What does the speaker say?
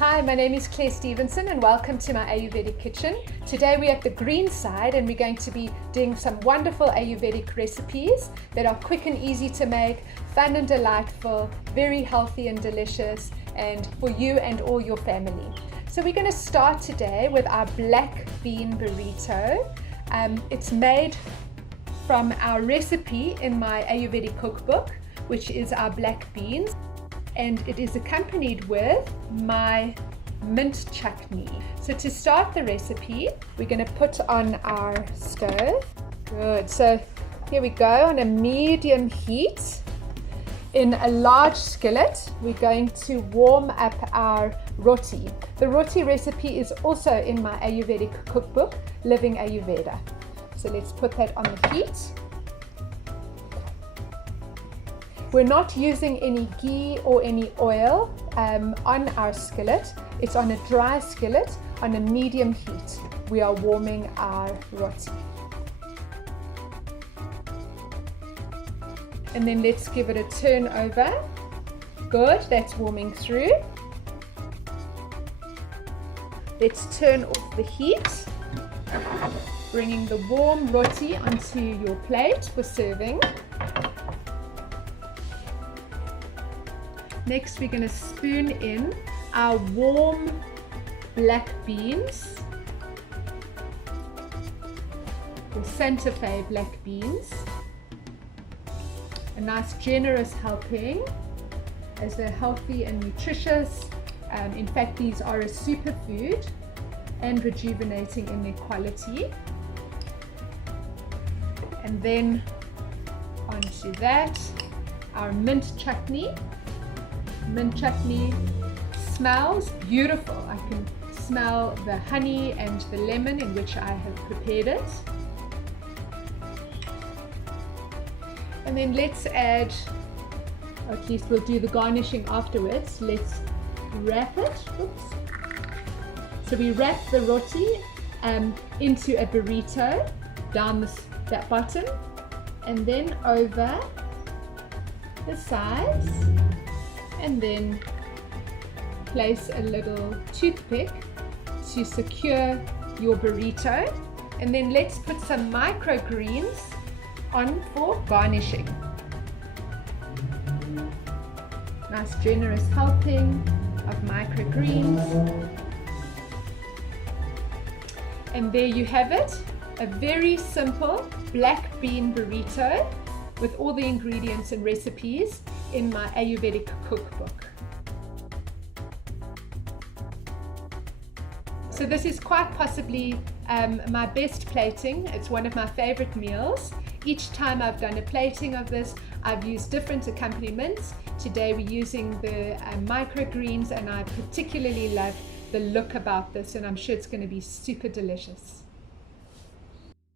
Hi, my name is Claire Stevenson and welcome to my Ayurvedic kitchen. Today we're at the green side and we're going to be doing some wonderful Ayurvedic recipes that are quick and easy to make, fun and delightful, very healthy and delicious, and for you and all your family. So we're going to start today with our black bean burrito. It's made from our recipe in my Ayurvedic cookbook, which is our black beans. And it is accompanied with my mint chutney. So to start the recipe, we're going to put on our stove. Good. So here we go on a medium heat. In a large skillet, we're going to warm up our roti. The roti recipe is also in my Ayurvedic cookbook, Living Ayurveda. So let's put that on the heat. We're not using any ghee or any oil on our skillet. It's on a dry skillet on a medium heat. We are warming our roti. And then let's give it a turn over. Good, that's warming through. Let's turn off the heat, bringing the warm roti onto your plate for serving. Next, we're going to spoon in our warm black beans, or Santa Fe black beans. A nice generous helping, as they're healthy and nutritious. In fact, these are a superfood and rejuvenating in their quality. And then onto that, our mint chutney. Mint chutney smells beautiful. I can smell the honey and the lemon in which I have prepared it. And then let's add, or at least we'll do the garnishing afterwards. Let's wrap it. Oops. So we wrap the roti into a burrito down that bottom, and then over the sides. And then place a little toothpick to secure your burrito. And then let's put some microgreens on for garnishing. Nice generous helping of microgreens. And there you have it, a very simple black bean burrito with all the ingredients and recipes in my Ayurvedic cookbook. So this is quite possibly my best plating. It's one of my favorite meals. Each time I've done a plating of this, I've used different accompaniments. Today we're using the microgreens, and I particularly love the look about this, and I'm sure it's going to be super delicious.